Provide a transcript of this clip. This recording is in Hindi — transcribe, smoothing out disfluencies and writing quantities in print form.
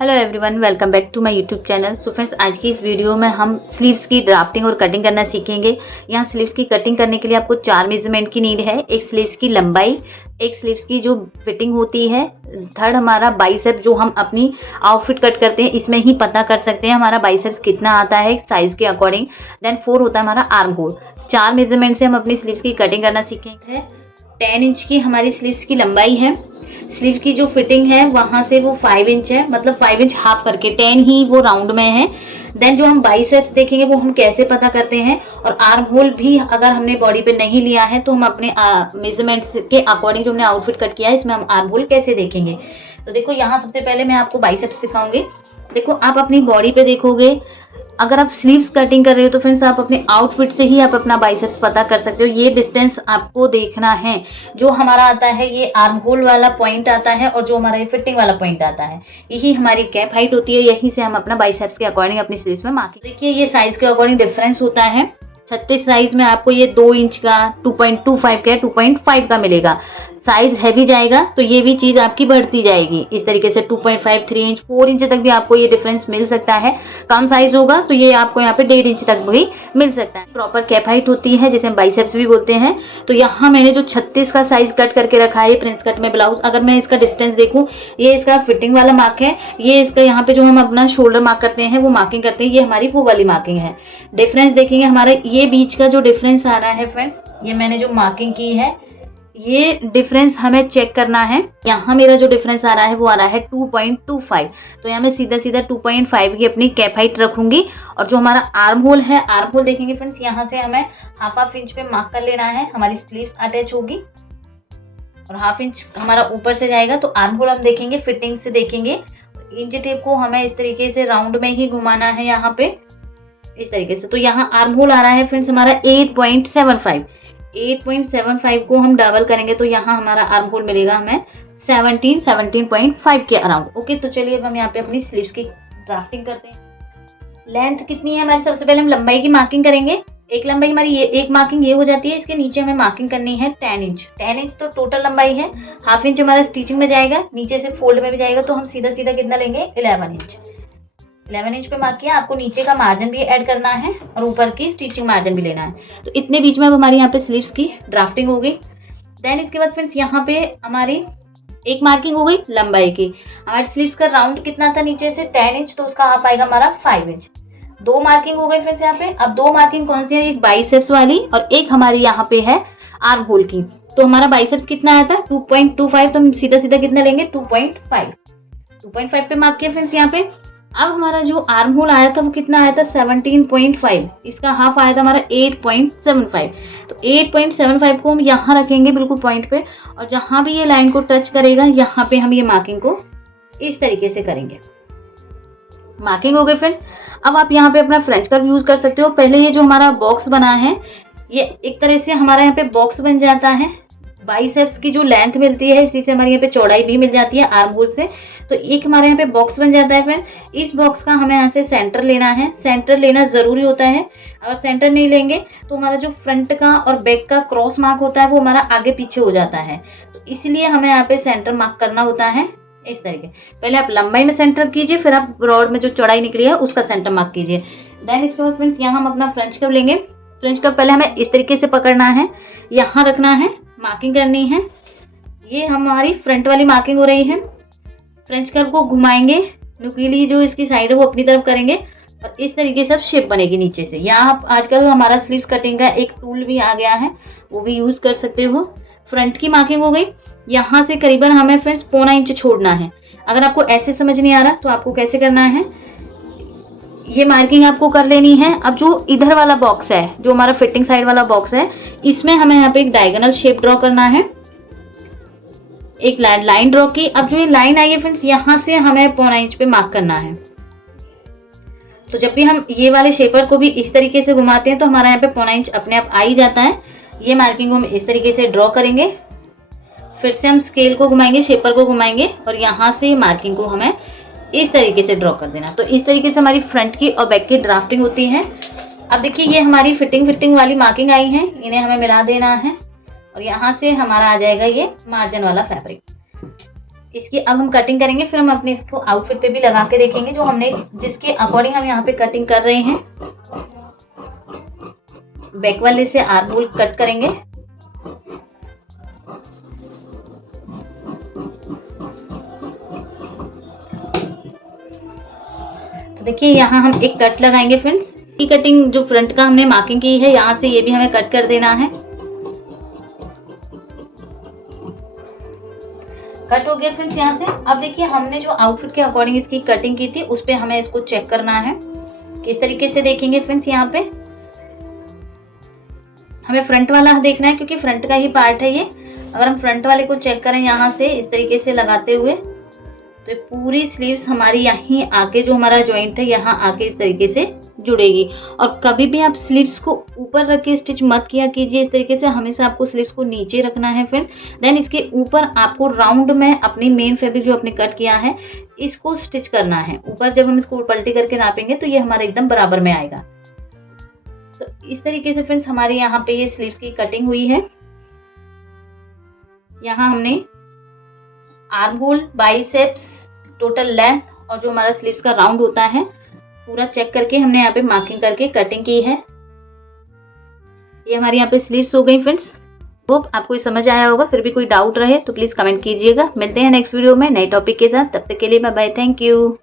Hello everyone, welcome back to my YouTube channel. So friends, आज की इस वीडियो में हम स्लीव्स की ड्राफ्टिंग और कटिंग करना सीखेंगे। यहाँ स्लीव्स की कटिंग करने के लिए आपको 4 मेजरमेंट की नीड है। एक स्लीव्स की लंबाई, एक स्लीव्स की जो फिटिंग होती है, थर्ड हमारा बाइसेप जो हम अपनी आउटफिट कट करते हैं इसमें ही पता कर सकते हैं हमारा बाइसेप्स कितना आता है साइज के अकॉर्डिंग। देन 4 होता है हमारा आर्म होल। 4 मेजरमेंट से हम अपनी स्लीव्स की कटिंग करना सीखेंगे। 10 इंच की हमारी स्लीव्स की लंबाई है। स्लीव की जो फिटिंग है वहां से वो 5 इंच है, मतलब 5 इंच हाफ करके 10 ही वो राउंड में है। देन जो हम बाइसेप्स देखेंगे वो हम कैसे पता करते हैं, और आर्म होल भी अगर हमने बॉडी पे नहीं लिया है तो हम अपने मेजरमेंट्स के अकॉर्डिंग जो हमने आउटफिट कट किया है इसमें हम आर्म होल कैसे देखेंगे। तो देखो, यहाँ सबसे पहले मैं आपको बाइसेप्स सिखाऊंगी। देखो, आप अपनी बॉडी पे देखोगे, अगर आप स्लीव्स कटिंग कर रहे हो तो फ्रेंड्स आप अपने आउटफिट से ही आप अपना बाइसेप्स पता कर सकते हो। ये डिस्टेंस आपको देखना है। जो हमारा आता है ये आर्म होल वाला पॉइंट आता है, और जो हमारा फिटिंग वाला पॉइंट आता है यही हमारी कैप हाइट होती है। यहीं से हम अपना बाइसेप्स के अकॉर्डिंग अपनी स्लीव्स में मार्किंग। देखिए, ये साइज के अकॉर्डिंग डिफरेंस होता है। 36 साइज में आपको ये 2 इंच का, 2.25 का, 2.5 का मिलेगा। साइज हैवी जाएगा तो ये भी चीज आपकी बढ़ती जाएगी। इस तरीके से 2.5, 3 इंच, 4 इंच तक भी आपको ये डिफरेंस मिल सकता है। कम साइज होगा तो ये आपको यहाँ पे 1.5 इंच तक भी मिल सकता है। प्रॉपर कैप हाइट होती है जिसे हम बाइसेप्स भी बोलते हैं। तो यहाँ मैंने जो 36 का साइज कट करके रखा है प्रिंस कट में ब्लाउज, अगर मैं इसका डिस्टेंस देखूं, ये इसका फिटिंग वाला मार्क है। ये इसका यहाँ पे जो हम अपना शोल्डर मार्क करते हैं वो मार्किंग करते हैं, ये हमारी वो वाली मार्किंग है। डिफरेंस देखेंगे हमारा ये बीच का जो डिफरेंस आ रहा है फ्रेंड्स, ये मैंने जो मार्किंग की है ये डिफरेंस हमें चेक करना है। यहाँ मेरा जो डिफरेंस आ रहा है वो आ रहा है 2.25। तो यहाँ मैं सीधा सीधा 2.5 की अपनी कैप हाइट रखूंगी। और जो हमारा आर्म होल है, आर्म होल देखेंगे फ्रेंड्स, यहाँ से हमें हाफ इंच पे मार्क कर लेना है। हमारी स्लीव्स अटैच होगी और हाफ इंच हमारा ऊपर से जाएगा। तो आर्म होल हम देखेंगे, फिटिंग से देखेंगे। इंच टेप को हमें इस तरीके से राउंड में ही घुमाना है यहाँ पे, इस तरीके से। तो यहाँ आर्म होल आ रहा है फ्रेंड्स हमारा 8.75। 8.75 को हम डबल करेंगे तो यहाँ हमारा आर्म होल मिलेगा हमें 17.5 के अराउंड। ओके, तो चलिए अब हम यहाँ पे अपनी स्लीव्स की ड्राफ्टिंग करते हैं। लेंथ कितनी है हमारी, सबसे पहले हम लंबाई की मार्किंग करेंगे। एक लंबाई हमारी ये, एक मार्किंग ये हो जाती है। इसके नीचे हमें मार्किंग करनी है 10 इंच। 10 इंच तो टोटल लंबाई है। हाफ इंच हमारा स्टिचिंग में जाएगा, नीचे से फोल्ड में भी जाएगा। तो हम सीधा सीधा कितना लेंगे, 11 इंच। 11 इंच पे मार्क किया। आपको नीचे का मार्जिन भी ऐड करना है और ऊपर की स्टिचिंग मार्जिन भी लेना है। तो इतने बीच में अब हमारी यहाँ पे स्लीव्स की ड्राफ्टिंग हो गई। देन इसके बाद फ्रेंड्स यहाँ पे हमारी एक मार्किंग हो गई लंबाई की। हमारी स्लीव्स का राउंड कितना था नीचे से, 10 इंच, तो उसका हाफ आएगा हमारा 5 इंच। 2 मार्किंग हो गई फ्रेंड्स यहाँ पे। अब 2 मार्किंग कौन सी है, एक बाइसेप्स वाली और एक हमारी यहाँ पे है आर्म होल की। तो हमारा बाइसेप्स कितना आया था 2.25, तो हम सीधा सीधा कितना लेंगे 2.5 पे मार्क किया फ्रेंड्स यहाँ पे। अब हमारा जो आर्म होल आया था वो कितना आया था 17.5। इसका हाफ आया था हमारा 8.75। तो 8.75 को हम यहाँ रखेंगे बिल्कुल पॉइंट पे, और जहां भी ये लाइन को टच करेगा यहाँ पे हम ये मार्किंग को इस तरीके से करेंगे। मार्किंग हो गई फ्रेंड्स। अब आप यहाँ पे अपना फ्रेंच कर्व यूज कर सकते हो। पहले ये जो हमारा बॉक्स बना है, ये एक तरह से हमारा यहाँ पे बॉक्स बन जाता है। बाइसेप्स की जो लेंथ मिलती है इसी से हमारे यहाँ पे चौड़ाई भी मिल जाती है आर्म होल से। तो एक हमारे यहाँ पे बॉक्स बन जाता है। फिर इस बॉक्स का हमें यहाँ से सेंटर लेना है। सेंटर लेना जरूरी होता है। अगर सेंटर नहीं लेंगे तो हमारा जो फ्रंट का और बैक का क्रॉस मार्क होता है वो हमारा आगे पीछे हो जाता है। तो इसलिए हमें यहाँ पे सेंटर मार्क करना होता है इस तरीके। पहले आप लंबाई में सेंटर कीजिए, फिर आप रॉड में जो चौड़ाई निकली है उसका सेंटर मार्क कीजिए। देन इसके बाद फ्रेंड्स यहाँ हम अपना फ्रेंच कर्व लेंगे। फ्रेंच कर्व पहले हमें इस तरीके से पकड़ना है, यहाँ रखना है, मार्किंग करनी है। ये हमारी फ्रंट वाली मार्किंग हो रही है। फ्रेंच कर्व को घुमाएंगे, नुकीली जो इसकी साइड है वो अपनी तरफ करेंगे और इस तरीके से शेप बनेगी नीचे से। यहाँ आजकल हमारा स्लीव्स कटिंग का एक टूल भी आ गया है, वो भी यूज कर सकते हो। फ्रंट की मार्किंग हो गई। यहाँ से करीबन हमें फ्रेंड्स 0.25 इंच छोड़ना है। अगर आपको ऐसे समझ नहीं आ रहा तो आपको कैसे करना है, ये मार्किंग आपको कर लेनी है। अब जो इधर वाला बॉक्स है, जो हमारा फिटिंग साइड वाला बॉक्स है, इसमें हमें यहाँ पे एक डायगोनल शेप ड्रॉ करना है। एक लाइन ड्रॉ की। अब जो ये लाइन आई है फ्रेंड्स, यहाँ से हमें 0.25 इंच पे मार्क करना है। तो जब भी हम ये वाले शेपर को भी इस तरीके से घुमाते हैं तो हमारा यहाँ पे 0.25 इंच अपने आप आ ही जाता है। ये मार्किंग को हम इस तरीके से ड्रॉ करेंगे। फिर से हम स्केल को घुमाएंगे, शेपर को घुमाएंगे और यहाँ से मार्किंग को हमें इस तरीके से ड्रॉ कर देना। तो इस तरीके से हमारी फ्रंट की और बैक की ड्राफ्टिंग होती है। अब देखिए, ये हमारी फिटिंग वाली मार्किंग आई है, इन्हें हमें मिला देना है और यहाँ से हमारा आ जाएगा ये मार्जिन वाला फैब्रिक। इसकी अब हम कटिंग करेंगे, फिर हम अपने इसको आउटफिट पे भी लगा के देखेंगे, जो हमने जिसके अकॉर्डिंग हम यहाँ पे कटिंग कर रहे हैं। बैक वाले से आर्म होल कट करेंगे। तो देखिए यहाँ हम एक कट लगाएंगे फ्रेंड्स। ये कटिंग जो फ्रंट का हमने मार्किंग की है, यहाँ से ये भी हमें कट कर देना है। कट हो गया फ्रेंड्स यहाँ से। अब देखिए हमने जो आउटफिट के अकॉर्डिंग इसकी कटिंग की थी, उस पे हमें इसको चेक करना है। किस तरीके से देखेंगे फ्रेंड्स, यहाँ पे हमें फ्रंट वाला देखना है, क्योंकि फ्रंट का ही पार्ट है ये। अगर हम फ्रंट वाले को चेक करें यहाँ से इस तरीके से लगाते हुए, तो पूरी स्लीव्स हमारी यहीं आके, जो हमारा जॉइंट है यहाँ आके इस तरीके से जुड़ेगी। और कभी भी आप स्लीव्स को ऊपर रख के स्टिच मत किया कीजिए इस तरीके से, हमेशा आपको स्लीव्स को नीचे रखना है फ्रेंड्स। देन इसके ऊपर आपको राउंड में अपनी मेन फैब्रिक जो आपने कट किया है इसको स्टिच करना है। ऊपर जब हम इसको पलटी करके नापेंगे तो ये हमारा एकदम बराबर में आएगा। तो इस तरीके से फ्रेंड्स हमारे यहाँ पे ये स्लीव्स की कटिंग हुई है। यहाँ हमने arm hole, biceps, total length और जो हमारा स्लीव्स का राउंड होता है पूरा चेक करके हमने यहाँ पे मार्किंग करके कटिंग की है। ये हमारी यहाँ पे स्लीव्स हो गई फ्रेंड्स। होप आपको ये समझ आया होगा। फिर भी कोई डाउट रहे तो प्लीज कमेंट कीजिएगा। मिलते हैं नेक्स्ट वीडियो में नए टॉपिक के साथ। तब तक के लिए बाय बाय, थैंक यू।